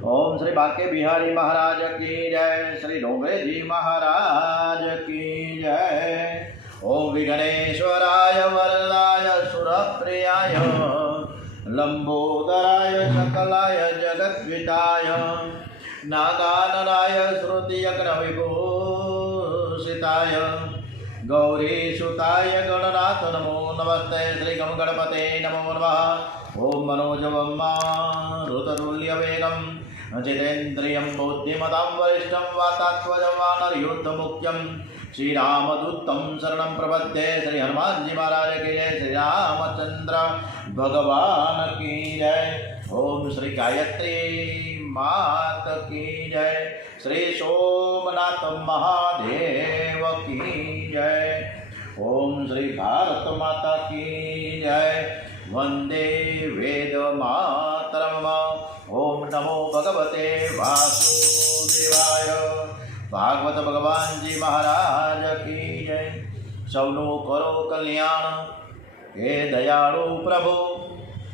ओम श्री बांके बिहारी महाराज की जय। श्री डोंगरे जी महाराज की जय। ओम विघ्नेश्वराय वरदाय सुरप्रियाय लंबोदराय सकलाय जगद्विताय नागाननाय श्रुतियज्ञविभूषिताय गौरीसुताय गणनाथ नमो नमस्ते। श्री गम गणपते नमो नमः। ओम मनोजवं मारुततुल्यवेगं जितेन्द्रियं बुद्धिमतां वरिष्ठं वातात्मजं वानरयूथमुख्यं श्रीरामदूतं शरणं प्रपद्ये। श्री हनुमान जी महाराज की जय। श्री रामचंद्र भगवान की जय। ओम श्री गायत्री मात की जय। श्री सोमनाथ महादेव की जय। ओम श्री भारत माता की जय। वंदे वेद मातरम। ओम नमो भगवते वासुदेवाय। भागवत भगवान जी महाराज की जय। सौनु करो कल्याण हे दयाळु प्रभु,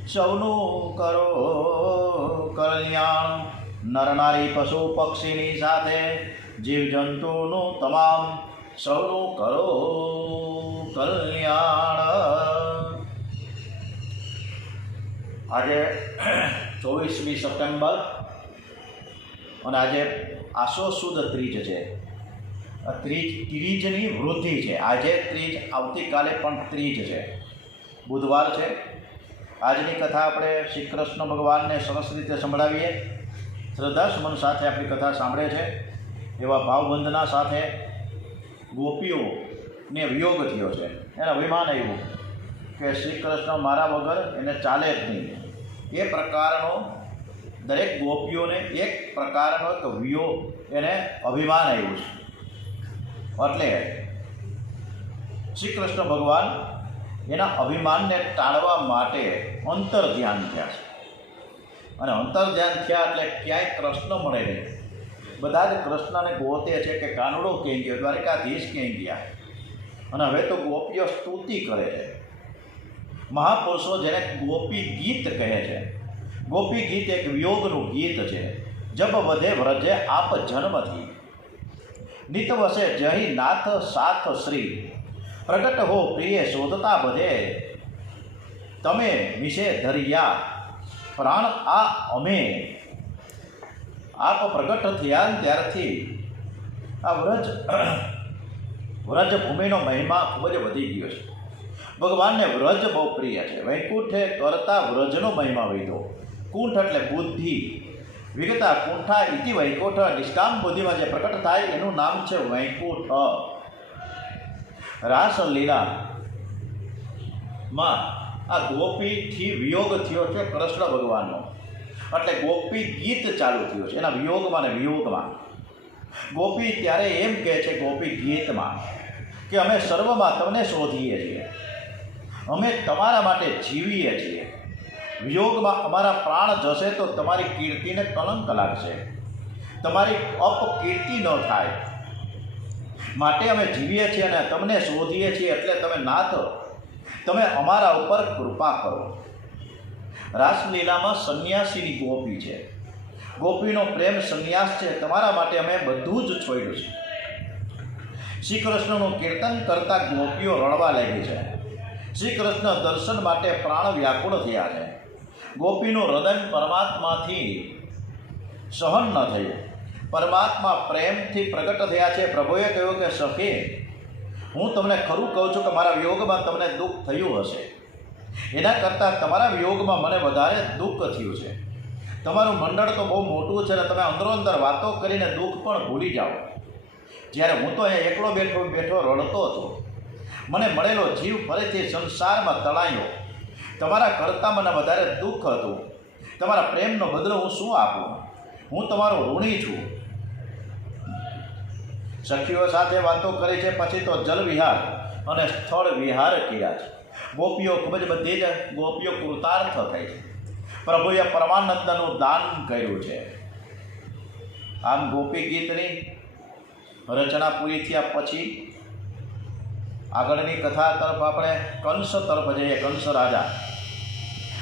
सौनु करो कल्याण। नर नारी पशु पक्षीनी साथे जीव जंतुनु तमाम सौनु करो कल्याण। आज 24મી સપ્ટેમ્બર અને આજે આસો સુદ ત્રીજ છે। ત્રીજની વૃદ્ધિ છે। આજે ત્રીજ, આવતીકાલે પણ ત્રીજ છે, બુધવાર છે। આજની કથા આપણે શ્રી કૃષ્ણ ભગવાનને સરસ રીતે સંભળાવીએ। શ્રદ્ધાસુમન સાથે આપણી કથા સાંભળે છે એવા ભાવવંદના સાથે ગોપીઓને વિયોગ થયો છે। એને અભિમાન આવ્યું કે શ્રી કૃષ્ણ મારા વગર એને ચાલે જ નહીં। એ પ્રકારનો દરેક ગોપીઓને એક પ્રકારનો એક વિયોગ, એને અભિમાન આવ્યું છે। એટલે શ્રી કૃષ્ણ ભગવાન એના અભિમાનને ટાળવા માટે અંતર ધ્યાન થયા છે। અને અંતર ધ્યાન થયા એટલે ક્યાંય કૃષ્ણ મળે નહીં। બધા જ કૃષ્ણને ગોતે છે કે કાનુડો ક્યાંય ગયો, દ્વારકાધીશ ક્યાંય ગયા। અને હવે તો ગોપીઓ સ્તુતિ કરે છે। મહાપુરુષો જેને ગોપી ગીત કહે છે। ગોપી ગીત એક વિયોગનું ગીત છે। જબ વધે વ્રજે આપ જન્મથી નિત વસે જહી નાથ સાથ શ્રી પ્રગટ હો પ્રિય શોધતા બધે તમે વિશે ધરિયા પ્રાણ આ અમે। આપ પ્રગટ થયા ત્યારથી આ વ્રજ ભૂમિનો મહિમા ખૂબ જ વધી ગયો છે। ભગવાનને વ્રજ બહુ પ્રિય છે। વૈકુંઠે કરતા વ્રજનો મહિમા વધ્યો। કુંઠ એટલે બુદ્ધિ, વિગતા કુંઠા ઇતિ વૈકુંઠ। નિષ્કામ બુદ્ધિમાં જે પ્રકટ થાય એનું નામ છે વૈકુંઠ। રાસલીલામાં આ ગોપીથી વિયોગ થયો છે કૃષ્ણ ભગવાનનો, એટલે ગોપી ગીત ચાલુ થયું છે એના વિયોગમાં ને વિયોગમાં। ગોપી ત્યારે એમ કહે છે ગોપી ગીતમાં કે અમે સર્વમાં તમને શોધીએ છીએ, અમે તમારા માટે જીવીએ છીએ। વિયોગમાં અમારા પ્રાણ જશે તો તમારી કીર્તિને કલંક લાગશે, તમારી અપકીર્તિ ન થાય, માટે અમે જીવીએ છીએ અને તમને શોધીએ છીએ। એટલે તમે નાથ, તમે અમારા ઉપર કૃપા કરો। રાસલીલામાં સંન્યાસીની ગોપી છે। ગોપીનો પ્રેમ સંન્યાસ છે। તમારા માટે અમે બધું જ છોડ્યું છે। શ્રી કૃષ્ણનું કીર્તન કરતા ગોપીઓ રડવા લાગી છે। શ્રી કૃષ્ણ દર્શન માટે પ્રાણ વ્યાકુળ થયા છે। ગોપીનું હૃદય પરમાત્માથી સહન ન થયું। પરમાત્મા પ્રેમથી પ્રગટ થયા છે। પ્રભુએ કહ્યું કે સખી, હું તમને ખરું કહું છું કે મારા વિયોગમાં તમને દુઃખ થયું હશે, એના કરતાં તમારા વિયોગમાં મને વધારે દુઃખ થયું છે। તમારું મંડળ તો બહુ મોટું છે અને તમે અંદરો અંદર વાતો કરીને દુઃખ પણ ભૂલી જાઓ। જ્યારે હું તો અહીંયા એકલો બેઠો રડતો હતો, મને મળેલો જીવ ફરીથી સંસારમાં તણાયો। તમારા કરતાં મને વધારે દુઃખ હતું। તમારા પ્રેમનો બદલો હું શું આપું? હું તમારો ઋણી છું। સખીઓ સાથે વાતો કરી છે, પછી તો જલ વિહાર અને સ્થળ વિહાર કર્યા છે। ગોપીઓ ખૂબ જ બધી જ ગોપીઓ કૃતાર્થ થઈ છે। પ્રભુએ પરમાનંદનું દાન કર્યું છે। આમ ગોપી ગીતની રચના પૂરી થયા પછી આગળની કથા તરફ આપણે કંસ તરફ જઈએ। કંસ રાજા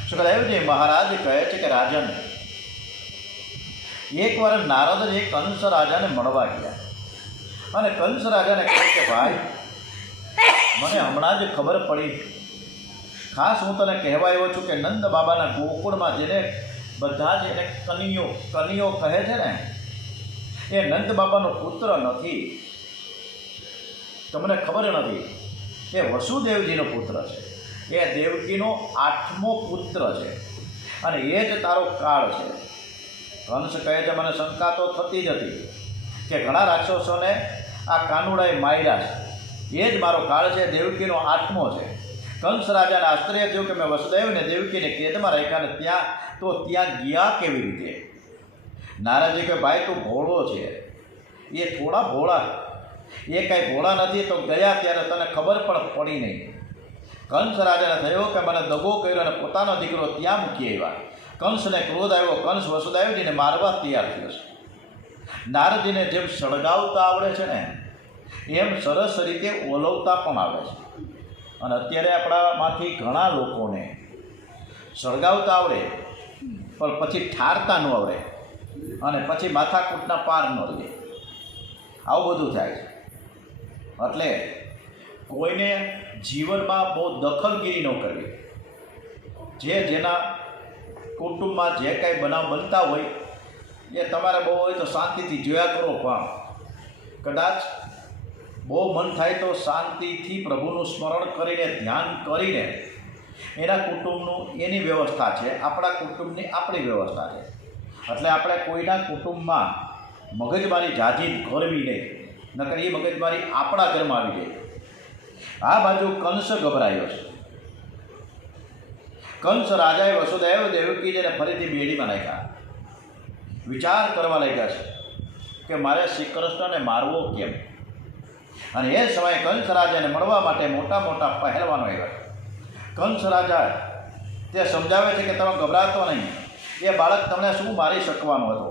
સુખદેવજી મહારાજ કહે છે કે રાજન, એકવાર નારદજી કંસ રાજાને મળવા ગયા અને કંસ રાજાને કહ્યું કે ભાઈ, મને હમણાં જ ખબર પડી, ખાસ હું તને કહેવા આવ્યો છું કે નંદ બાબાના ગોકુળમાં જેને બધા જ એને કનિયો કહે છે ને, એ નંદ બાબાનો પુત્ર નથી. તમને ખબર નથી, એ વસુદેવજીનો પુત્ર છે. એ દેવકીનો 8મો પુત્ર છે અને એ જ તારો કાળ છે. કંસ કહે છે, મને શંકા તો થતી જ હતી કે ઘણા રાક્ષસોને આ કાનુડાએ માર્યા છે, એ જ મારો કાળ છે, દેવકીનો 8મો છે. કંસ રાજાને આશ્ચર્ય થયું કે મેં વસુદેવને દેવકીને કેદમાં રાખ્યા ને ત્યાં ગયા કેવી રીતે? નારદજી કે ભાઈ, તું ભોળો છે, એ થોડા ભોળા, એ કાંઈ ભોળા નથી. તો ગયા ત્યારે તને ખબર પણ પડી નહીં. કંસ રાજાને થયો કે મને દગો કર્યો અને પોતાનો દીકરો ત્યાં મૂકી આવ્યા. કંસને ક્રોધ આવ્યો. કંસ વસુદેવજીને મારવા તૈયાર થયો છે. નારદજીને જેમ સળગાવતા આવડે છે ને, એમ સરસ રીતે ઓલવતા પણ આવડે છે. અને અત્યારે આપણામાંથી ઘણા લોકોને સળગાવતા આવડે પણ પછી ઠારતા ન આવડે અને પછી માથાકૂટના પાર ન રહે. આવું બધું થાય છે. એટલે કોઈને જીવનમાં બહુ દખલગીરી ન કરવી. જેના કુટુંબમાં જે કાંઈ બનાવ બનતા હોય એ તમારે બહુ હોય તો શાંતિથી જોયા કરો. પણ કદાચ બહુ મન થાય તો શાંતિથી પ્રભુનું સ્મરણ કરીને, ધ્યાન કરીને એના કુટુંબનું એની વ્યવસ્થા છે, આપણા કુટુંબની આપણી વ્યવસ્થા છે. એટલે આપણે કોઈના કુટુંબમાં મગજમારી જાજી કરવી નહીં, નકર એ મગજમારી આપણા ઘરમાં આવી જાય. આ બાજુ કંસ ગભરાયો છે. કંસ રાજાએ વસુદેવ દેવકીજીને ફરીથી બેડીમાં નાખ્યા. વિચાર કરવા લાગ્યા છે કે મારે શ્રી કૃષ્ણને મારવો કેમ. અને એ સમયે કંસ રાજાને મળવા માટે મોટા મોટા પહેલવાનો આવ્યા. કંસ રાજા તે સમજાવે છે કે તમે ગભરાતો નહીં, એ બાળક તમને શું મારી શકવાનો હતો.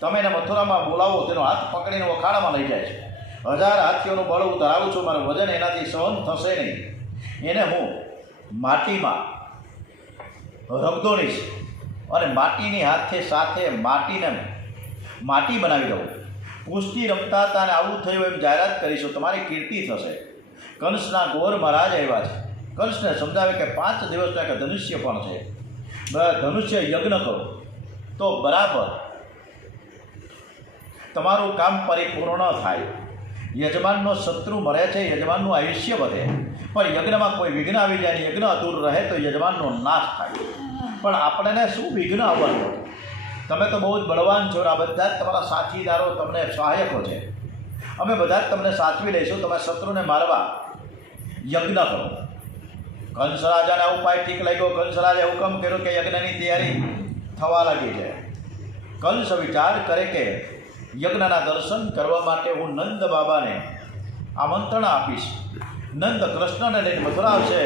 તમે એને મથુરામાં બોલાવો, તેનો હાથ પકડીને અખાડામાં લઈ જાય છે. 1000 હાથીઓનું બળ હું ધરાવું છું, મારું વજન એનાથી સહન થશે નહીં. એને હું માટીમાં રગદોણીશ અને માટીની સાથે માટી બનાવી દઉં. કુસ્તી રમતા હતા અને આવું થયું એમ જાહેરાત કરીશું, તમારી કીર્તિ થશે. કંસના ગોર મહારાજ આવ્યા છે. કંસને સમજાવે કે 5 દિવસનો એક ધનુષ્ય પણ છે, ધનુષ્ય યજ્ઞ કરો તો બરાબર તમારું કામ પરિપૂર્ણ થાય. યજમાનનો શત્રુ મરે છે, યજમાનનું આયુષ્ય વધે, પણ યજ્ઞમાં કોઈ વિઘ્ન આવી જાય ને યજ્ઞ અધૂરું રહે તો યજમાનનો નાશ થાય. પણ આપણને શું વિઘ્ન આવવાનું? તમે તો બહુ જ બળવાન છો. આ બધા જ તમારા સાથીદારો, તમને સહાયકો છે. અમે બધા જ તમને સાચવી લઈશું. તમે શત્રુને મારવા યજ્ઞ કરો. કંસ રાજાને આ ઉપાય ઠીક લાગ્યો. કંસ રાજાએ હુકમ કર્યો કે યજ્ઞની તૈયારી થવા લાગી છે. કંસ વિચાર કરે કે યજ્ઞના દર્શન કરવા માટે હું નંદ બાબાને આમંત્રણ આપીશ. નંદ કૃષ્ણને લઈને મથુરા આવશે,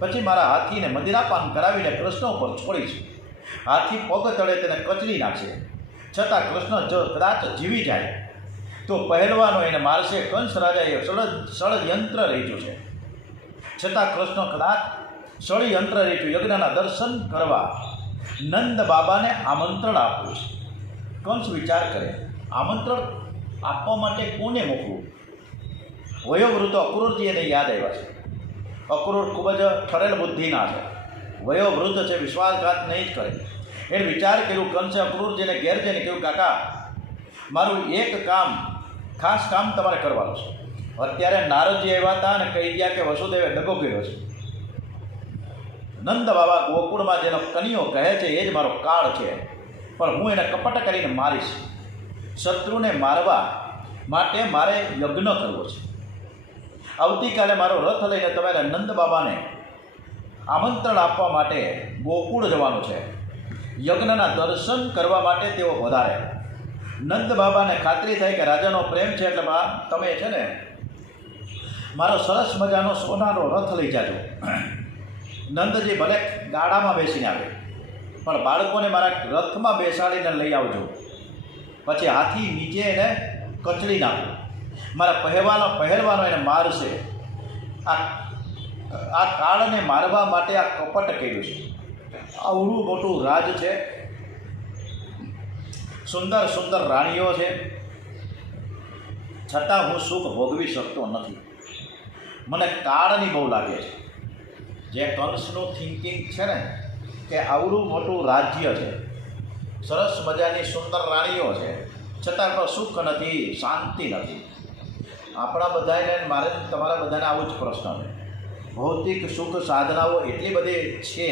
પછી મારા હાથીને મદિરાપાન કરાવીને કૃષ્ણ ઉપર છોડીશ. હાથી પગ તળે તેને કચડી નાખશે. છતાં કૃષ્ણ જો કદાચ જીવી જાય તો પહેલવાનો એને મારશે. કંસ રાજાએ ષડયંત્ર રચ્યું છે, છતાં કૃષ્ણ કદાચ ષડયંત્ર રચ્યું યજ્ઞના દર્શન કરવા નંદ બાબાને આમંત્રણ આપવું છે. કંસ વિચાર કરે, આમંત્રણ આપવા માટે કોને મોકલું? વયોવૃદ્ધ અક્રૂરજી એને યાદ આવ્યા છે. અક્રૂર ખૂબ જ ઠરેલ બુદ્ધિના છે, વયોવૃદ્ધ છે, વિશ્વાસઘાત નહીં જ કરે. એને વિચાર કર્યું. કંસે અક્રૂરજીને ઘેર જઈને કહ્યું, કાકા, મારું એક ખાસ કામ તમારે કરવાનું છે. અત્યારે નારદજી આવ્યા હતા અને કહી ગયા કે વસુદેવે દગો કર્યો છે. નંદ બાબા ગોકુળમાં જેનો કનિયો કહે છે એ જ મારો કાળ છે, પણ હું એને કપટ કરીને મારીશ. શત્રુને મારવા માટે મારે યજ્ઞ કરવો છે. આવતીકાલે મારો રથ લઈને તમારે નંદ બાબાને આમંત્રણ આપવા માટે ગોકુળ જવાનું છે. યજ્ઞના દર્શન કરવા માટે તેઓ વધારે. નંદ બાબાને ખાતરી થાય કે રાજાનો પ્રેમ છે, એટલે તમે છે ને મારો સરસ મજાનો સોનાનો રથ લઈ જાજો. નંદજી ભલે ગાડામાં બેસીને આવે, પણ બાળકોને મારા રથમાં બેસાડીને લઈ આવજો. પછી હાથી નીચે એને કચડી નાખો. મારા પહેરવાનો એને મારશે. આ કાળને મારવા માટે આ કપટ કર્યું છે. આવડું મોટું રાજ છે. સુંદર સુંદર રાણીઓ છે, છતાં હું સુખ ભોગવી શકતો નથી. મને કાળની બહુ લાગે છે. જે કંસનું થિંકિંગ છે ને કે આવડું મોટું રાજ્ય છે, સરસ મજાની સુંદર રાણીઓ છે, છતાં પણ સુખ નથી, શાંતિ નથી. આપણા બધાને, મારે તમારા બધાને આવું જ પ્રશ્ન છે. ભૌતિક સુખ સાધનાઓ એટલી બધી છે,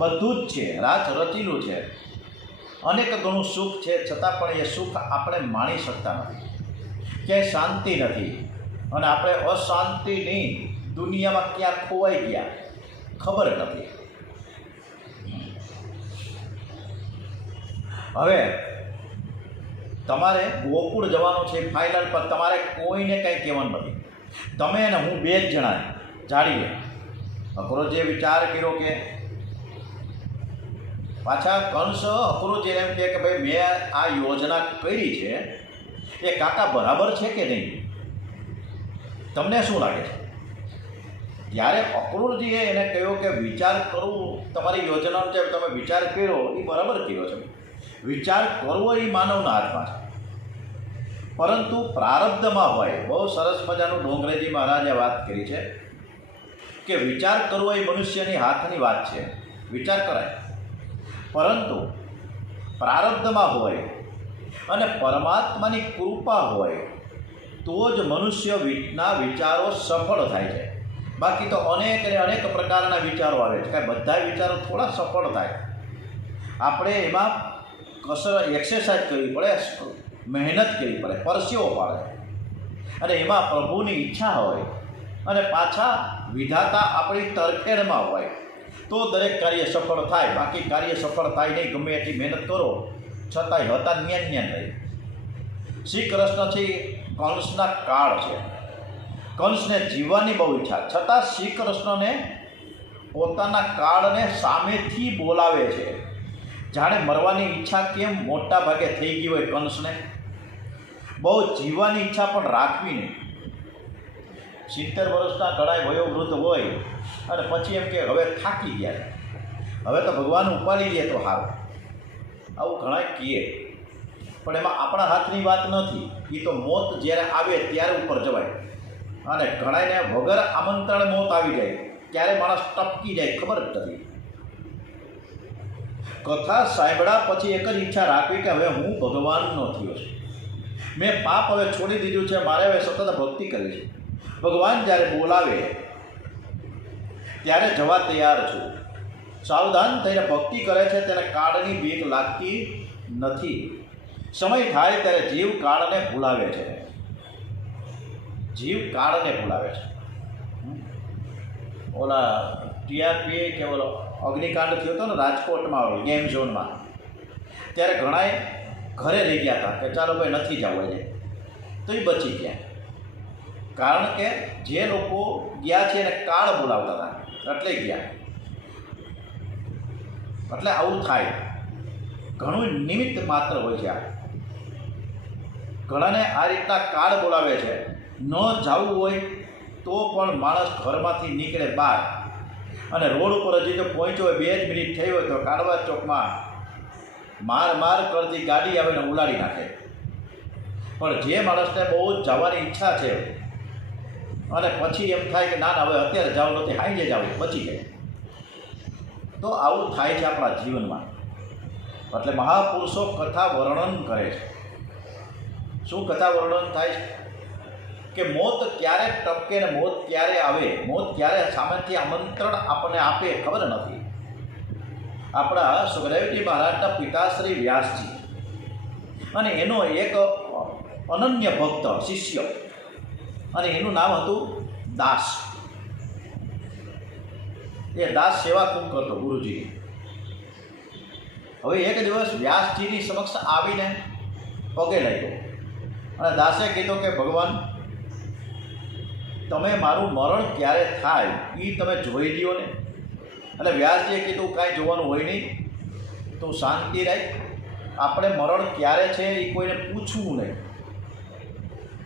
બધું જ છે, રાત રચેલું છે, અનેક ગણું સુખ છે, છતાં પણ એ સુખ આપણે માણી શકતા નથી, ક્યાંય શાંતિ નથી. અને આપણે અશાંતિની દુનિયામાં ક્યાં ખોવાઈ ગયા ખબર નથી. હવે તમારે ગોકુળ જવાનું છે ફાઇનલ, પર તમારે કોઈને કંઈ કહેવાનું નથી. તમે અને હું બે જ જણા જાણીએ. અક્રોજે વિચાર કર્યો કે પાછા કંસ અક્રોજે એમ કહે કે ભાઈ મેં આ યોજના કરી છે એ કાકા બરાબર છે કે નહીં, તમને શું લાગે છે? ત્યારે અક્રૂરજીએ એને કહ્યું કે વિચાર કરવું, તમારી યોજનાનો જે તમે વિચાર કર્યો એ બરાબર કર્યો છે. વિચાર કરવો એ માનવના હાથમાં છે, પરંતુ પ્રારબ્ધમાં હોય. બહુ સરસ મજાનું ડોંગરેજી મહારાજે વાત કરી છે કે વિચાર કરવો એ મનુષ્યની હાથની વાત છે, વિચાર કરાય, પરંતુ પ્રારબ્ધમાં હોય અને પરમાત્માની કૃપા હોય તો જ મનુષ્યના વિચારો સફળ થાય છે. બાકી તો અનેક અને અનેક પ્રકારના વિચારો આવે છે, કાંઈ બધા વિચારો થોડા સફળ થાય. આપણે એમાં એક્સરસાઇઝ કરવી પડે, મહેનત કરવી પડે, પરસેવો પાડે, અને એમાં પ્રભુની ઈચ્છા હોય અને પાછા વિધાતા આપણી તરફેણમાં હોય તો દરેક કાર્ય સફળ થાય. બાકી કાર્ય સફળ થાય નહીં, ગમે એટલી મહેનત કરો છતાંય હતા ન્યાન રહે. શ્રી કૃષ્ણ છે કંસના કાળ છે, કંસને જીવવાની બહુ ઈચ્છા, છતાં શ્રી કૃષ્ણને પોતાના કાળને સામેથી બોલાવે છે. જાણે મરવાની ઈચ્છા કેમ મોટા ભાગે થઈ ગઈ હોય કંસને, બહુ જીવવાની ઈચ્છા પણ રાખવી નહીં. 70 વર્ષના ઘણા વયોવૃદ્ધ હોય અને પછી એમ કે હવે થાકી ગયા, હવે તો ભગવાન ઉપાડી દે તો સારું, આવું ઘણા કહે. પણ એમાં આપણા હાથની વાત નથી. એ તો મોત જ્યારે આવે ત્યારે ઉપર જવાય, અને ઘણાને વગર આમંત્રણ મોત આવી જાય ત્યારે માણસ ટપકી જાય, ખબર જ નથી. કથા સાંભળ્યા પછી એક જ ઈચ્છા રાખવી કે હવે હું ભગવાનનો થયો છું, મેં પાપ હવે છોડી દીધું છે, મારે હવે સતત ભક્તિ કરવી છે. ભગવાન જ્યારે બોલાવે ત્યારે જવા તૈયાર છું. સાવધાન થઈને ભક્તિ કરે છે તેને કાળની બીક લાગતી નથી. સમય થાય ત્યારે જીવ કાળને ભૂલાવે છે, જીવ કાળને ભૂલાવે છે. ઓલા ટીઆરપી કે ઓલો અગ્નિકાંડ થયો હતો ને રાજકોટમાં ગેમ ઝોનમાં, ત્યારે ઘણાએ ઘરે લઈ ગયા હતા કે ચાલો ભાઈ નથી જવું છે, તો એ બચી ગયા. કારણ કે જે લોકો ગયા છે એને કાળ બોલાવતા હતા એટલે ગયા. એટલે આવું થાય, ઘણું નિમિત્ત માત્ર હોય છે. ઘણાને આ રીતના કાળ બોલાવે છે. ન જવું હોય તો પણ માણસ ઘરમાંથી નીકળે બહાર અને રોડ ઉપર હજી તો પહોંચ્યો હોય, 2 જ મિનિટ થઈ હોય તો કાળવા ચોકમાં માર કરતી ગાડી આવીને ઉલાડી નાખે. પણ જે માણસને બહુ જ જવાની ઈચ્છા છે અને પછી એમ થાય કે ના હવે અત્યારે જવું નથી, હાઈ જાવ, બચી જાય. તો આવું થાય છે આપણા જીવનમાં. એટલે મહાપુરુષો કથા વર્ણન કરે છે. શું કથા વર્ણન થાય છે? કે મોત ક્યારે ટપકે ને મોત ક્યારે આવે, મોત ક્યારે સામેથી આમંત્રણ આપણને આપે ખબર નથી. આપણા સુખદેવજી મહારાજના પિતાશ્રી વ્યાસજી અને એનો એક અનન્ય ભક્ત શિષ્ય, અને એનું નામ હતું દાસ. એ દાસ સેવા ખૂબ કરતો ગુરુજી. હવે એક દિવસ વ્યાસજીની સમક્ષ આવીને પગે લાગ્યો અને દાસે કીધું કે ભગવાન, તમે મારું મરણ ક્યારે થાય એ તમે જોઈ લ્યો ને. એટલે વ્યાસજીએ કીધું કાંઈ જોવાનું હોય નહીં, તું શાંતિ રાખ, આપણે મરણ ક્યારે છે એ કોઈને પૂછવું નહીં,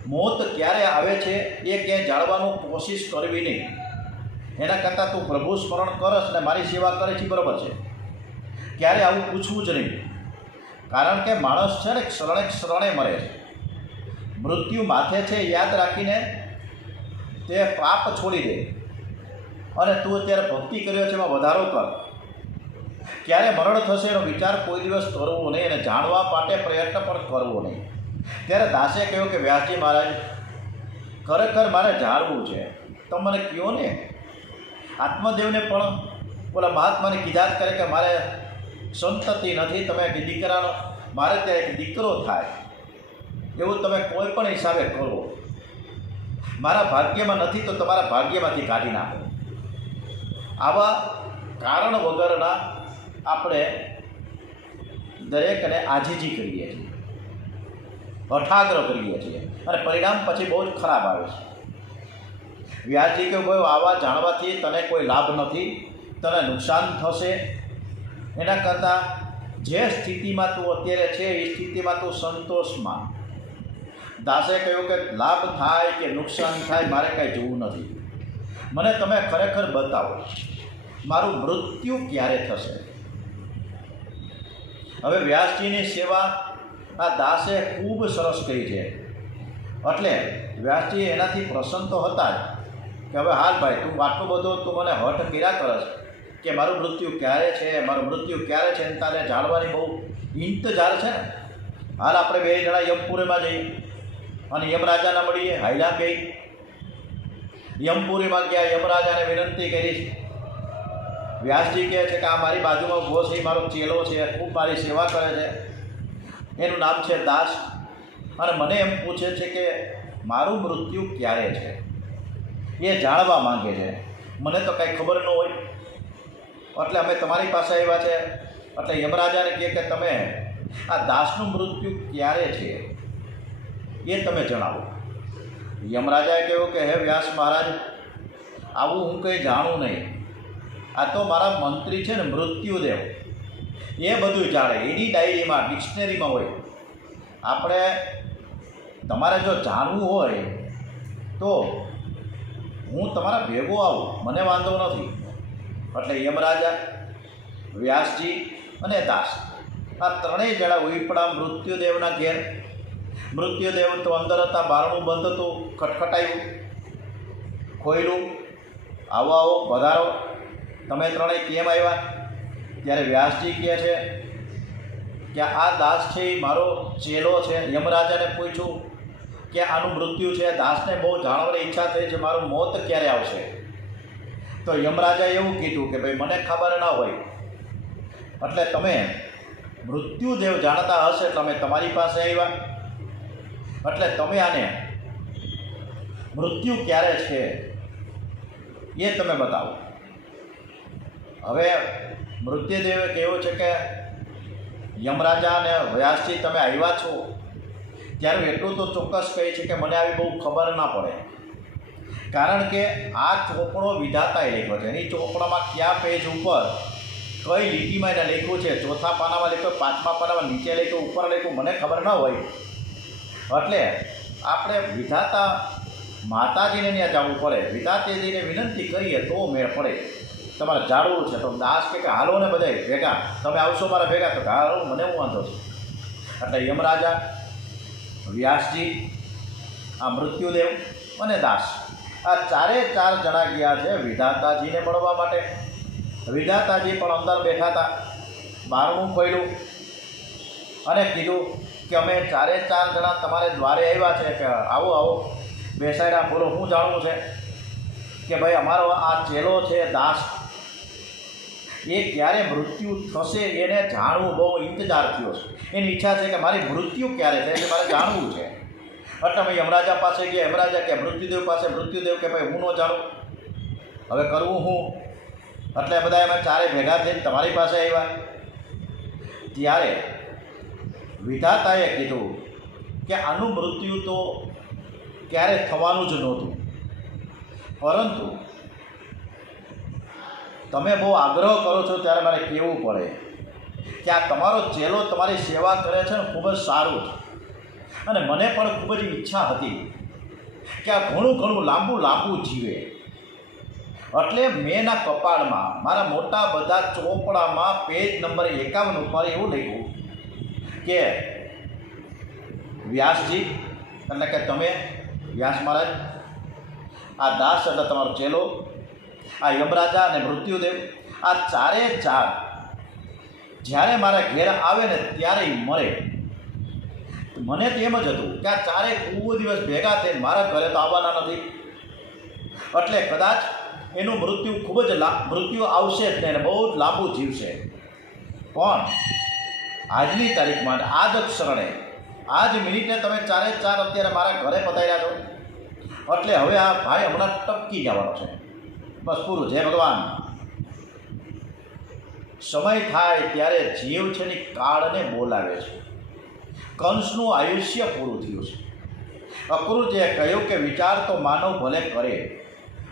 મોત ક્યારે આવે છે એ ક્યાંય જાણવાનું કોશિશ કરવી નહીં. એના કરતાં તું પ્રભુ સ્મરણ કરશ ને મારી સેવા કરે છે બરાબર છે, ક્યારે આવું પૂછવું જ નહીં. કારણ કે માણસ છે ને ક્ષરણે મરે છે, મૃત્યુ માથે છે યાદ રાખીને તે પાપ છોડી દે અને તું અત્યારે ભક્તિ કર્યો છે એમાં વધારો કર. ક્યારે મરણ થશે એનો વિચાર કોઈ દિવસ કરવો નહીં અને જાણવા માટે પ્રયત્ન પણ કરવો નહીં. ત્યારે દાસે કહ્યું કે વ્યાસજી મહારાજ, ખરેખર મારે જાણવું છે, તમે મને કહો ને. આત્મદેવને પણ ઓલા મહાત્માને કીધા જ કરે કે મારે સંતતિ નથી, તમે દીકરાનો મારે ત્યાં એક દીકરો થાય એવું તમે કોઈ પણ હિસાબે કરો. મારા ભાગ્યમાં નથી તો તમારા ભાગ્યમાંથી કાઢી નાખો. આવા કારણ વગરના આપણે દરેકને આજીજી કરીએ છીએ, હઠાગ્રહ કરીએ છીએ અને પરિણામ પછી બહુ જ ખરાબ આવે છે. વ્યાસજી કે ભાઈ આવા જાણવાથી તને કોઈ લાભ નથી, તને નુકસાન થશે. એના કરતાં જે સ્થિતિમાં તું અત્યારે છે એ સ્થિતિમાં તું સંતોષમાં. દાસે કહ્યું કે લાભ થાય કે નુકસાન થાય મારે કાંઈ જોવું નથી, મને તમે ખરેખર બતાવો મારું મૃત્યુ ક્યારે થશે. હવે વ્યાસજીની સેવા આ દાસે ખૂબ સરસ કરી છે. એટલે વ્યાસજી એનાથી પ્રસન્ન તો હતા જ કે હવે હાલ ભાઈ તું આટલું બધું તું મને હઠ કર્યા કરસ કે મારું મૃત્યુ ક્યારે છે, મારું મૃત્યુ ક્યારે છે, અને તારે જાણવાની બહુ ઇંતજાર છે ને. હાલ આપણે બે જણા યમપુરીમાં જઈએ અને યમરાજાને મળીએ. હાઈલા ગઈ યમપુરીમાં ગયા, યમરાજાને વિનંતી કરી. વ્યાસજી કહે છે કે આ મારી બાજુમાં ઊભો છે, મારો ચેલો છે, ખૂબ મારી સેવા કરે છે, એનું નામ છે દાસ, અને મને એમ પૂછે છે કે મારું મૃત્યુ ક્યારે છે એ જાણવા માંગે છે. મને તો કાંઈ ખબર ન હોય એટલે અમે તમારી પાસે આવ્યા છે. એટલે યમરાજાને કહે કે તમે આ દાસનું મૃત્યુ ક્યારે છે એ તમે જણાવો. યમરાજાએ કહ્યું કે હે વ્યાસ મહારાજ, આવું હું કંઈ જાણું નહીં, આ તો મારા મંત્રી છે ને મૃત્યુદેવ, એ બધું જાણે, એની ડાયરીમાં ડિક્શનરીમાં હોય. આપણે તમારે જો જાણવું હોય તો હું તમારા ભેગો આવું, મને વાંધો નથી. એટલે યમરાજા, વ્યાસજી અને દાસ આ ત્રણેય જણા ઉપડા મૃત્યુદેવના ઘેર. મૃત્યુદેવ તો અંદર હતા, બારણું બંધ હતું, ખટખટાયું, ખોયલું, આવો આવો વધારો, તમે ત્રણેય કેમ આવ્યા? ત્યારે વ્યાસજી કહે છે કે આ દાસ છે એ મારો ચેલો છે. યમરાજાને પૂછ્યું કે આનું મૃત્યુ છે, દાસને બહુ જાણવાની ઈચ્છા થઈ છે, મારું મોત ક્યારે આવશે? તો યમરાજાએ એવું કીધું કે ભાઈ મને ખબર ના હોય, એટલે તમે મૃત્યુદેવ જાણતા હશે એટલે અમે તમારી પાસે આવ્યા. એટલે તમે આને મૃત્યુ ક્યારે છે એ તમે બતાવો. હવે મૃત્યુદેવે કહ્યું છે કે યમરાજા અને વ્યાસજી તમે આવ્યા છો ત્યારે એટલું તો ચોક્કસ કહે છે કે મને આવી બહુ ખબર ના પડે, કારણ કે આ ચોપડો વિધાતાએ લખ્યો છે. એની ચોપડામાં કયા પેજ ઉપર કઈ લીટીમાં એને લખ્યું છે, ચોથા પાનામાં લખ્યું, પાંચમા પાનામાં નીચે લખ્યું, ઉપર લખ્યું, મને ખબર ન હોય. એટલે આપણે વિધાતા માતાજીને ત્યાં જવું પડે, વિધાતાજીને વિનંતી કરીએ તો મેળ પડે. તમારે જાણવું છે તો દાસ કે હાલો ને બધાય ભેગા, તમે આવશો મારા ભેગા? તો હાલો, મને હું વાંધો છે. એટલે યમરાજા, વ્યાસજી, આ મૃત્યુદેવ અને દાસ આ ચારે ચાર જણા ગયા છે વિધાતાજીને મળવા માટે. વિધાતાજી પણ અંદર બેઠા હતા, બારણું ખોલ્યું અને કીધું કે અમે ચારે ચાર જણા તમારે દ્વારે આવ્યા છે, કે આવો આવો બેસાડ્યા, બોલો શું જાણવું છે? કે ભાઈ અમારો આ ચેલો છે દાસ, એ ક્યારે મૃત્યુ થશે એને જાણવું બહુ ઇંતજાર થયો છે. એની ઈચ્છા છે કે મારી મૃત્યુ ક્યારે થાય એટલે મારે જાણવું છે. એટલે અમે યમરાજા પાસે ગયા. યમરાજા કે મૃત્યુદેવ પાસે. મૃત્યુદેવ કે ભાઈ હું ન જાણું, હવે કરવું હું? એટલે બધા અમે ચારે ભેગા થઈને તમારી પાસે આવ્યા. ત્યારે વિધાતાએ કીધું કે આનું મૃત્યુ તો ક્યારે થવાનું જ નહોતું, પરંતુ તમે બહુ આગ્રહ કરો છો ત્યારે મારે કહેવું પડે કે આ તમારો ચેલો તમારી સેવા કરે છે ને ખૂબ જ સારું છે, અને મને પણ ખૂબ જ ઈચ્છા હતી કે આ ઘણું લાંબુ જીવે. એટલે મેં એના કપાળમાં મારા મોટા બધા ચોપડામાં પેજ નંબર 51 ઉપર એવું લખ્યું કે વ્યાસજી એટલે કે તમે વ્યાસ મહારાજ, આ દાસ એટલે તમારો ચેલો, આ યમરાજા અને મૃત્યુદેવ, આ ચારે ચાર જ્યારે મારા ઘેર આવે ને ત્યારે મરે. મને તો એમ જ હતું કે આ ચારે ખૂબ દિવસ ભેગા થઈને મારા ઘરે તો આવવાના નથી, એટલે કદાચ એનું મૃત્યુ ખૂબ જ મૃત્યુ આવશે જ નહીં, બહુ જ લાંબુ જીવશે. પણ આજની તારીખમાં આ જ ક્ષણે આ જ મિનિટે તમે ચારે ચાર અત્યારે મારા ઘરે પધાર્યા છો, એટલે હવે આ ભાઈ હમણાં ટપકી જવાનો છે. બસ પૂરું. જય ભગવાન. સમય થાય ત્યારે જીવ છે ને કાળને બોલાવે છે. કંસનું આયુષ્ય પૂરું થયું છે. અક્રૂરજીએ કહ્યું કે વિચાર તો માનવ ભલે કરે,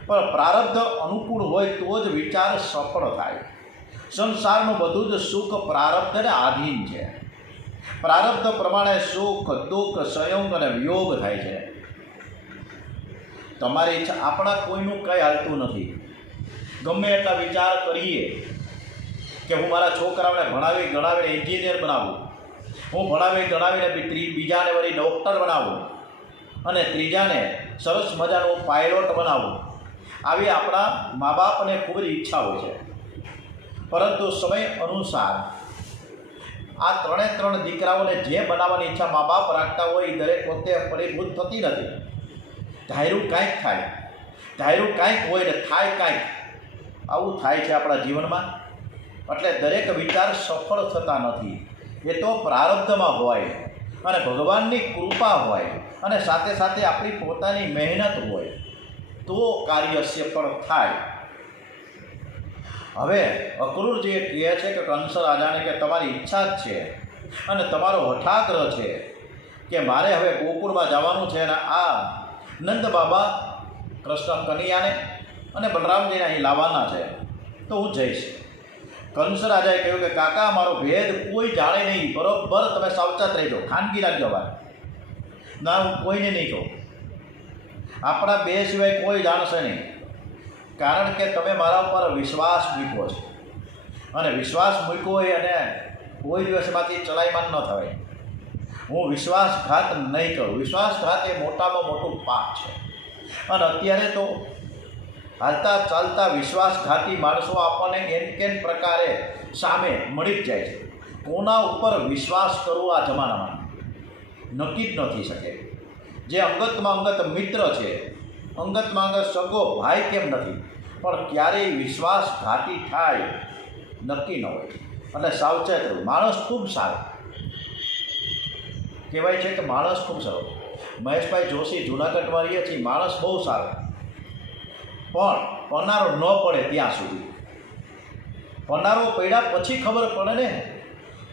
પણ પ્રારબ્ધ અનુકૂળ હોય તો જ વિચાર સફળ થાય. સંસારનું બધું જ સુખ પ્રારબ્ધને આધીન છે. પ્રારબ્ધ પ્રમાણે સુખ, દુઃખ, સંયોગ અને વિયોગ થાય છે. તમારી ઈચ્છા, આપણા કોઈનું કંઈ હાલતું નથી. ગમે એટલા વિચાર કરીએ કે હું મારા છોકરાઓને ભણાવી ગણાવીને એન્જિનિયર બનાવું, હું ભણાવી ગણાવીને બીજાને વળી ડૉક્ટર બનાવું અને ત્રીજાને સરસ મજાનું પાયલોટ બનાવું, આવી આપણા મા બાપને ખૂબ જ ઈચ્છા હોય છે. પરંતુ સમય અનુસાર આ ત્રણ દીકરાઓને જે બનાવવાની ઈચ્છા મા બાપ રાખતા હોય એ દરેક વખતે પરિભૂત થતી નથી. ધાર્યું કાંઈક થાય, ધાર્યું કાંઈક હોય ને થાય કાંઈક. આવું થાય છે આપણા જીવનમાં. એટલે દરેક વિચાર સફળ થતા નથી. એ તો પ્રારબ્ધમાં હોય અને ભગવાનની કૃપા હોય અને સાથે સાથે આપણી પોતાની મહેનત હોય તો કાર્ય સફળ થાય. હવે અક્રૂરજી કહે છે કે કંસ રાજાને કે તમારી ઈચ્છા જ છે અને તમારો હઠાગ્રહ છે કે મારે હવે ગોકુળમાં જવાનું છે અને આ નંદ બાબા કૃષ્ણ કનૈયાને અને બલરામજીને અહીં લાવવાના છે, તો હું જઈશ. કંસ રાજાએ કહ્યું કે કાકા મારો ભેદ કોઈ જાણે નહીં, બરોબર તમે સાવચેત રહેજો, ખાનગી રાખજો વાત. ના, હું કોઈને નહીં કહું, આપણા બે સિવાય કોઈ જાણશે નહીં. કારણ કે તમે મારા ઉપર વિશ્વાસ મૂક્યો છે અને વિશ્વાસ મૂક્યો હોય અને કોઈ દિવસમાંથી ચલાયમાન ન થવાય. હું વિશ્વાસઘાત નહીં કરું. વિશ્વાસઘાત એ મોટામાં મોટું પાપ છે. અને અત્યારે તો હાલતા ચાલતા વિશ્વાસઘાતી માણસો આપણને કેન પ્રકારે સામે મળી જ જાય છે. કોના ઉપર વિશ્વાસ કરવો આ જમાનામાં નક્કી જ નથી શકે. જે અંગતમાં અંગત મિત્ર છે, અંગતમાં અંગત સગો ભાઈ કેમ નથી, પણ ક્યારેય વિશ્વાસઘાતી થાય નક્કી ન હોય. એટલે સાવચેત રહેવું. માણસ ખૂબ સારો કહેવાય છે કે માણસ ખૂબ સારો. મહેશભાઈ જોશી જૂનાગઢમાં રહીએ છીએ, માણસ બહુ સારો, પણ પનારો ન પડે ત્યાં સુધી. પનારો પડ્યા પછી ખબર પડે ને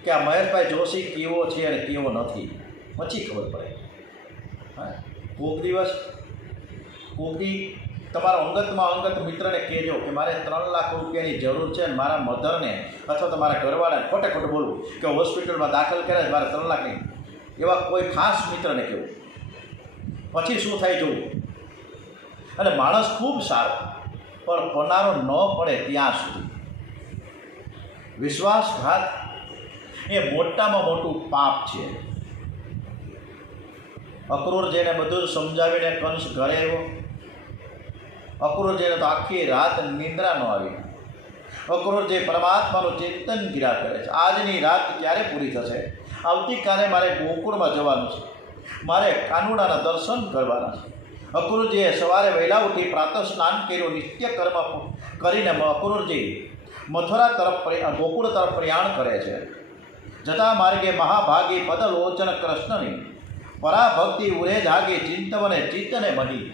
કે આ મહેશભાઈ જોશી કેવો છે અને કેવો નથી, પછી ખબર પડે. હા, કોઈક દિવસ કોઈક તમારા અંગતમાં અંગત મિત્રને કહેજો કે મારે 3 લાખ રૂપિયાની જરૂર છે અને મારા મધરને અથવા તો મારા ઘરવાળાને ખોટે ખોટું બોલવું કે હોસ્પિટલમાં દાખલ કરે મારે 3 લાખ નહીં, એવા કોઈ ખાસ મિત્રને કહેવું. પછી શું થાય જોવું. અને માણસ ખૂબ સારો, પણ પનારો ન પડે ત્યાં સુધી. વિશ્વાસઘાત એ મોટામાં મોટું પાપ છે. અક્રૂરજીને બધું સમજાવીને કંસ ઘરે આવ્યો. અક્રૂરજીને તો આખી રાત નિંદ્રા ન આવી. અક્રૂરજી પરમાત્માનું ચિંતન કર્યા કરે છે. આજની રાત ક્યારે પૂરી થશે? આવતીકાલે મારે ગોકુળમાં જવાનું છે, મારે કાનુડાના દર્શન કરવાના છે. અક્રૂરજીએ સવારે વહેલા ઉઠી પ્રાતઃ સ્નાન કર્યું, નિત્ય કર્મ કરીને અક્રૂરજી મથુરા તરફ ગોકુળ તરફ પ્રયાણ કરે છે. જતા માર્ગે મહાભાગી પદલોચન કૃષ્ણની પરાભક્તિ ઉરે જાગે ચિંતવને ચિત્તને મહી.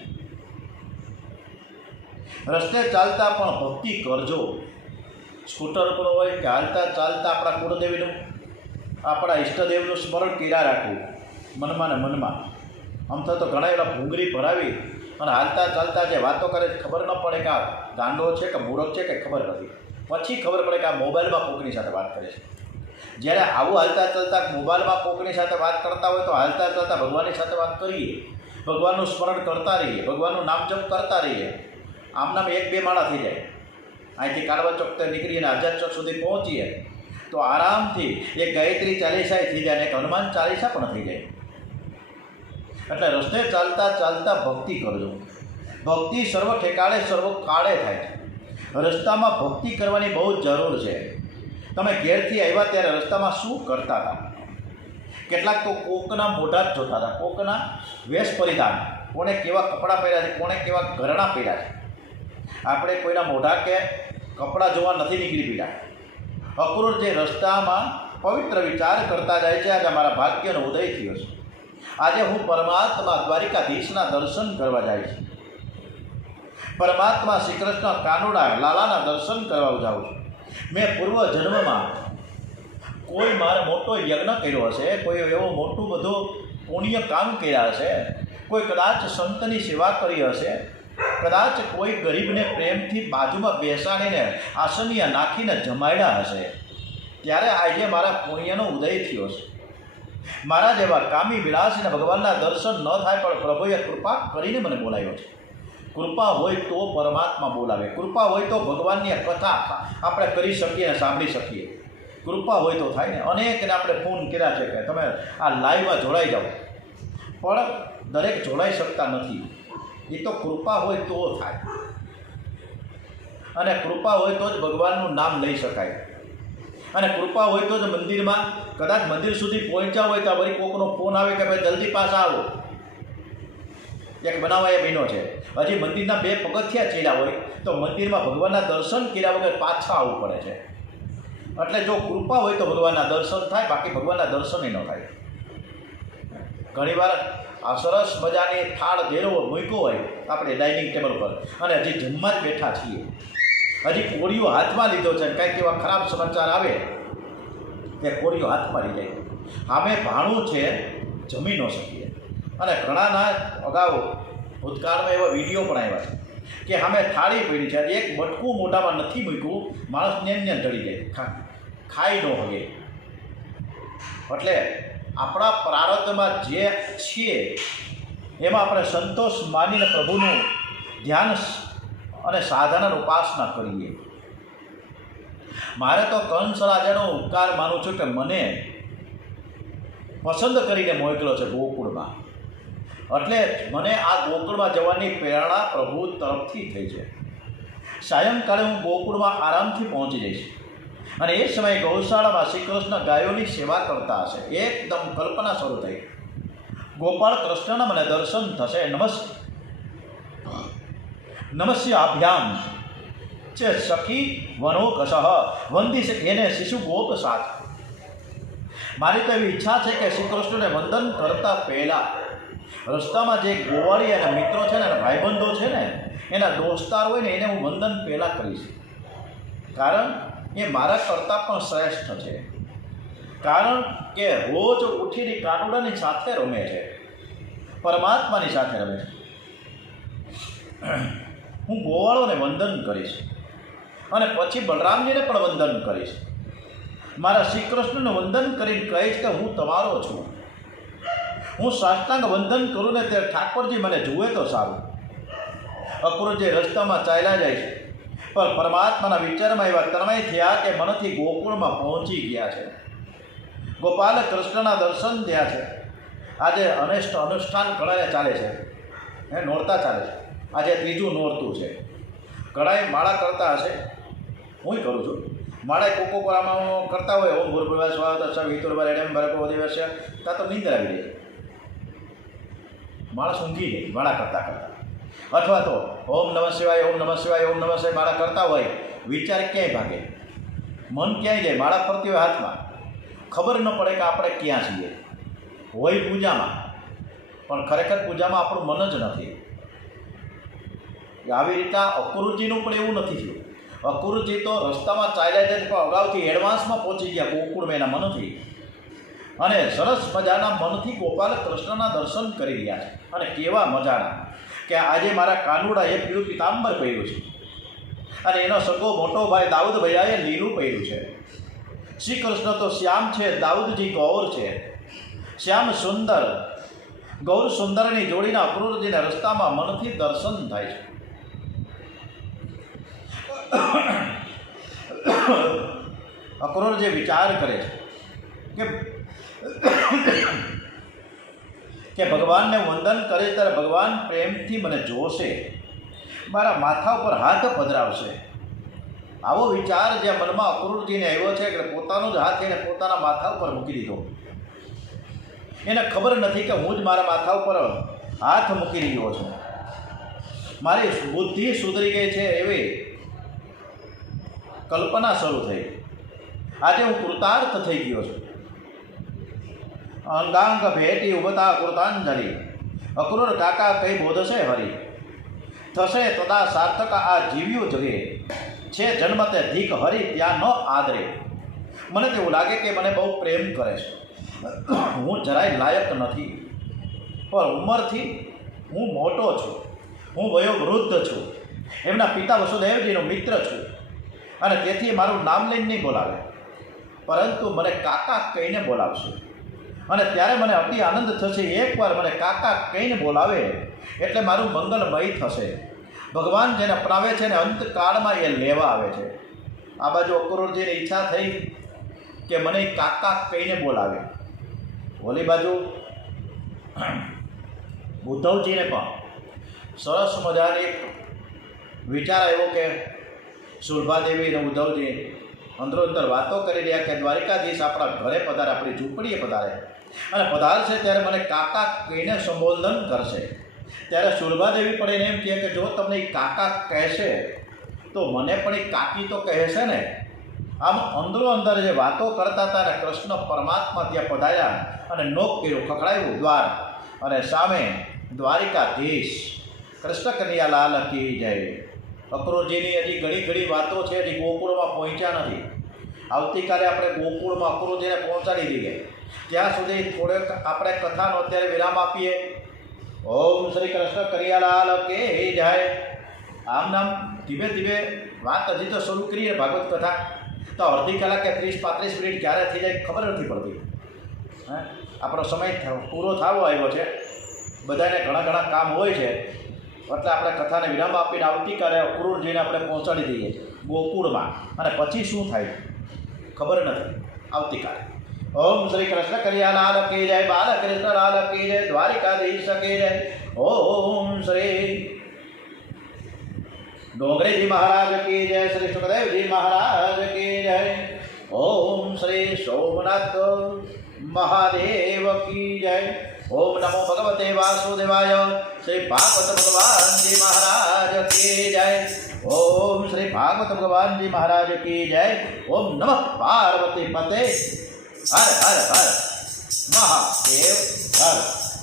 રસ્તે ચાલતા પણ ભક્તિ કરજો. સ્કૂટર પર હોય કે હાલતા ચાલતા આપણા કુળદેવીનું, આપણા ઈષ્ટદેવનું સ્મરણ કર્યા રાખવું મનમાં ને મનમાં. આમ તો ઘણા એવા ભૂંગળી ભરાવી અને હાલતા ચાલતા જે વાતો કરે ખબર ન પડે કે આ ગાંડો છે કે મૂરખ છે કે ખબર નથી. પછી ખબર પડે કે આ મોબાઈલમાં કોકની સાથે વાત કરે છે. જ્યારે આવું હાલતા ચાલતા મોબાઈલમાં કોકની સાથે વાત કરતા હોય તો હાલતા ચાલતા ભગવાનની સાથે વાત કરીએ, ભગવાનનું સ્મરણ કરતા રહીએ, ભગવાનનું નામ જપ કરતા રહીએ. આમ નામ 1-2 માળા થઈ જાય. અહીંથી કાળવા ચોક નીકળીને આઝાદ ચોક સુધી પહોંચીએ તો આરામથી એક ગાયત્રી ચાલીસા થઈ જાય ને એક હનુમાન ચાલીસા પણ થઈ જાય. એટલે રસ્તે ચાલતા ચાલતા ભક્તિ કરજો. ભક્તિ સર્વ ઠેકાળે સર્વ કાળે થાય છે. રસ્તામાં ભક્તિ કરવાની બહુ જ જરૂર છે. તમે ઘેરથી આવ્યા ત્યારે રસ્તામાં શું કરતા હતા? કેટલાક તો કોકના મોઢા જ જોતા હતા, કોકના વેશ પરિધાન, કોણે કેવા કપડાં પહેર્યા છે, કોણે કેવા ઘરણા પહેર્યા છે. આપણે કોઈના મોઢા કે કપડાં જોવા નથી નીકળી પડ્યા. અક્રૂર જે રસ્તામાં પવિત્ર વિચાર કરતા જાય છે, આજે અમારા ભાગ્યનો ઉદય થયો છે. આજે હું પરમાત્મા દ્વારિકાધીશના દર્શન કરવા જાય છે. પરમાત્મા શ્રી કૃષ્ણ કાનુડા લાલાના દર્શન કરવા જાઉં છું. મેં પૂર્વ જન્મમાં કોઈ મારે મોટો યજ્ઞ કર્યો હશે, કોઈ એવો મોટું બધું પુણ્ય કામ કર્યા હશે, કોઈ કદાચ સંતની સેવા કરી હશે, કદાચ કોઈ ગરીબને પ્રેમથી બાજુમાં બેસાડીને આસનિયા નાખીને જમાડ્યા હશે. ત્યારે આજે મારા પુણ્યનો ઉદય થયો છે. મારા જેવા કામી વિલાસીને ભગવાનના દર્શન ન થાય, પણ પ્રભુએ કૃપા કરીને મને બોલાવ્યો છે. કૃપા હોય તો પરમાત્મા બોલાવે, કૃપા હોય તો ભગવાનની કથા આપણે કરી શકીએ અને સાંભળી શકીએ. કૃપા હોય તો થાય ને. અનેકને આપણે ફોન કર્યા છે કે તમે આ લાઈવમાં જોડાઈ જાઓ, પણ દરેક જોડાઈ શકતા નથી. એ તો કૃપા હોય તો થાય, અને કૃપા હોય તો જ ભગવાનનું નામ લઈ શકાય. અને કૃપા હોય તો જ મંદિરમાં, કદાચ મંદિર સુધી પહોંચ્યા હોય તો વળી કોકનો ફોન આવે કે ભાઈ જલ્દી પાછા આવો. એક બનાવવા એ બન્યો છે, હજી મંદિરના 2 પગથિયા ચડ્યા હોય તો મંદિરમાં ભગવાનના દર્શન કર્યા વગર પાછા આવવું પડે છે. એટલે જો કૃપા હોય તો ભગવાનના દર્શન થાય, બાકી ભગવાનના દર્શન ન થાય. ઘણીવાર આ સરસ મજાની થાળ ઘેરવો મૂક્યો હોય આપણે ડાઇનિંગ ટેબલ પર, અને હજી જમવા જ બેઠા છીએ, હજી કોળીઓ હાથમાં લીધો છે, કંઈક એવા ખરાબ સમાચાર આવે કે કોળીઓ હાથમાં લઈ જાય. આમે ભાણું છે, જમી ન શકીએ. અને ઘણાના અગાઉ ભૂતકાળમાં એવા વિડીયો પણ આવ્યા છે કે અમે થાળી પડી છે, એક બટકું મોઢામાં નથી મૂક્યું, માણસ નેન ચડી જાય, ખાઈ ન શકે. એટલે આપણા પ્રારબ્ધમાં જે છીએ એમાં આપણે સંતોષ માનીને પ્રભુનું ધ્યાન અને સાધનાની ઉપાસના કરીએ. મારે તો કંસ રાજાનો ઉપકાર માનું છું કે મને પસંદ કરીને મોકલ્યો છે ગોકુળમાં. એટલે મને આ ગોકુળમાં જવાની પ્રેરણા પ્રભુ તરફથી થઈ છે. સાયંકાળે હું ગોકુળમાં આરામથી પહોંચી જઈશ, અને એ સમયે ગૌશાળામાં શ્રી કૃષ્ણ ગાયોની સેવા કરતા હશે. એકદમ કલ્પના શરૂ થઈ. ગોપાળ કૃષ્ણના મને દર્શન થશે. નમસ્યાભ્યામ છે સખી વનોકશ વંદિશ એને શિશુ ગોપ સાથ. મારી તો એવી ઈચ્છા છે કે શ્રી કૃષ્ણને વંદન કરતા પહેલાં રસ્તામાં જે ગોવાળી અને મિત્રો છે ને, ભાઈબંધો છે ને, એના દોસ્તાર હોય ને, એને હું વંદન પહેલાં કરીશ. કારણ એ મારા કરતાં પણ શ્રેષ્ઠ છે. કારણ કે રોજ ઉઠીને કાનુડાની સાથે રમે છે, પરમાત્માની સાથે રમે છે. હું ગોવાળોને વંદન કરીશ, અને પછી બલરામજીને પણ વંદન કરીશ. મારા શ્રી કૃષ્ણને વંદન કરીને કહીશ કે હું તમારો છું. હું સાષ્ટાંગ વંદન કરું ને ત્યારે ઠાકોરજી મને જુએ તો સારું. અક્રૂર જે રસ્તામાં ચાલ્યા જાય છે, પણ પરમાત્માના વિચારમાં એવા તન્મય થયા કે મનથી ગોકુળમાં પહોંચી ગયા છે. ગોપાલ કૃષ્ણના દર્શન થયા છે. આજે અનુષ્ઠાન ઘણાએ ચાલે છે, નોરતા ચાલે છે. આજે 3જું નોરતું છે. ઘણાએ માળા કરતા હશે, હું કરું છું. માળા કોકોરામાં કરતા હોય, ઓમ ભૂર્ભુવઃ સ્વાહા તત્સવિતુર્વરેણ્યં ભર્ગો દેવસ્ય, કાં તો નીંદર આવી જાય, માણસ ઊંઘી જાય માળા કરતાં કરતાં. અથવા તો ઓમ નમઃ શિવાય, ઓમ નમઃ શિવાય, ઓમ નમઃ શિવાય માળા કરતા હોય, વિચાર ક્યાંય ભાગે, મન ક્યાંય જાય, માળા ફરતી હોય હાથમાં, ખબર ન પડે કે આપણે ક્યાં છીએ. હોય પૂજામાં, પણ ખરેખર પૂજામાં આપણું મન જ નથી. આવી રીતે અક્રૂરજીનું પણ એવું નથી થયું. અક્રૂરજી તો રસ્તામાં ચાલ્યા જાય, પણ અગાઉથી એડવાન્સમાં પહોંચી ગયા ગોકુળમાં એના મનથી, અને સરસ મજાના મનથી ગોપાલ કૃષ્ણના દર્શન કરી રહ્યા છે. અને કેવા મજાના કે આજે મારા કાનુડાએ પીળું પિતાંબર પહેર્યું છે, અને એનો સગો મોટો ભાઈ દાઉદ ભૈયાએ લીલું પહેર્યું છે. શ્રી કૃષ્ણ તો શ્યામ છે, દાઉદજી ગૌર છે. શ્યામ સુંદર, ગૌર સુંદરની જોડીના અક્રૂરજીને રસ્તામાં મનથી દર્શન થાય છે. અક્રૂર જે વિચાર કરે છે કે ભગવાનને વંદન કરે ત્યારે ભગવાન પ્રેમથી મને જોશે, મારા માથા ઉપર હાથ પધરાવશે. આવો વિચાર જે મનમાં અક્રૂરજીને આવ્યો છે કે પોતાનો જ હાથ એને પોતાના માથા ઉપર મૂકી દીધો. એને ખબર નથી કે હું જ મારા માથા ઉપર હાથ મૂકી રહ્યો છું. મારી બુદ્ધિ સુધરી ગઈ છે એવી કલ્પના શરૂ થઈ. આજે હું કૃતાર્થ થઈ ગયો છું. અંગાંગ ભેટી ઉભતા કૃતાંજલિ, અક્રૂર કાકા કઈ બોધશે હરી, થશે તદા સાર્થક આ જીવ્યું જગે, છે જન્મ તે ધીક હરી ત્યાં ન આદરે. મને તેવું લાગે કે મને બહુ પ્રેમ કરે છે. હું જરાય લાયક નથી, પણ ઉંમરથી હું મોટો છું, હું વયોવૃદ્ધ છું, એમના પિતા વસુદેવજીનો મિત્ર છું, અને તેથી મારું નામ લઈને નહીં બોલાવે, પરંતુ મને કાકા કહીને બોલાવશે. અને ત્યારે મને અતિ આનંદ થશે. એકવાર મને કાકા કહીને બોલાવે એટલે મારું મંગલમય થશે. ભગવાન જેને અપનાવે છે ને અંતકાળમાં એ લેવા આવે છે. આ બાજુ અક્રૂરજીની ઈચ્છા થઈ કે મને કાકા કહીને બોલાવે. ઓલી બાજુ ઉદ્ધવજીને પણ સરસ મજાની વિચાર આવ્યો કે સુરભાદેવી અને ઉદ્ધવજી અંદરો અંદર વાતો કરી રહ્યા કે દ્વારિકાધીશ આપણા ઘરે પધારે, આપણી ઝૂંપડીએ પધારે, અને પધારશે ત્યારે મને કાકા કહીને સંબોધન કરશે. ત્યારે સુરભાદેવી પણ એને એમ કહે કે જો તમને એ કાકા કહેશે તો મને પણ એ કાકી તો કહેશે ને. આમ અંદરો અંદર જે વાતો કરતા હતા ને કૃષ્ણ પરમાત્મા ત્યાં પધાર્યા અને નોક કર્યું, ખખડાવ્યું દ્વાર, અને સામે દ્વારિકાધીશ. કૃષ્ણ કનૈયાલાલ કી જય. અક્રૂરજીની હજી ઘણી ઘણી વાતો છે, હજી ગોકુળમાં પહોંચ્યા નથી. આવતીકાલે આપણે ગોકુળમાં અક્રૂરજીને પહોંચાડી દઈએ. ત્યાં સુધી થોડેક આપણે કથાનો અત્યારે વિરામ આપીએ. ઓમ શ્રી કૃષ્ણ કનૈયાલાલ કી જય. આમ નામ ધીમે ધીમે વાત હજી તો શરૂ કરીએ ભાગવત કથા, તો અડધી કલાક કે 30-35 મિનિટ ક્યારે થઈ જાય ખબર નથી પડતી. હા, આપણો સમય પૂરો થવો આવ્યો છે. બધાને ઘણા ઘણા કામ હોય છે, એટલે આપણે કથાને વિરામ આપીને આવતીકાલે અક્રૂરજીને આપણે પહોંચાડી દઈએ ગોકુળમાં. અને પછી શું થાય ખબર નથી આવતીકાલે. ઓમ શ્રી કૃષ્ણ કનૈયાલાલ કી જય, બાલકૃષ્ણ લાલ કી જય, દ્વારિકાધીશ કી જય. ઓમ શ્રી ડોંગરેજી મહારાજ કી જય, શ્રી સુખદેવજી મહારાજ કી જય. ઓમ શ્રી સોમનાથ મહાદેવ કી જય. ઓમ નમો ભગવતે વાસુદેવાય. શ્રી ભાગવત ભગવાનજી મહારાજ કી જય. ઓમ શ્રી ભાગવત ભગવાનજી મહારાજ કી જય. ઓમ નમઃ પાર્વતી પતે. હર હર હર મહાદેવ હર.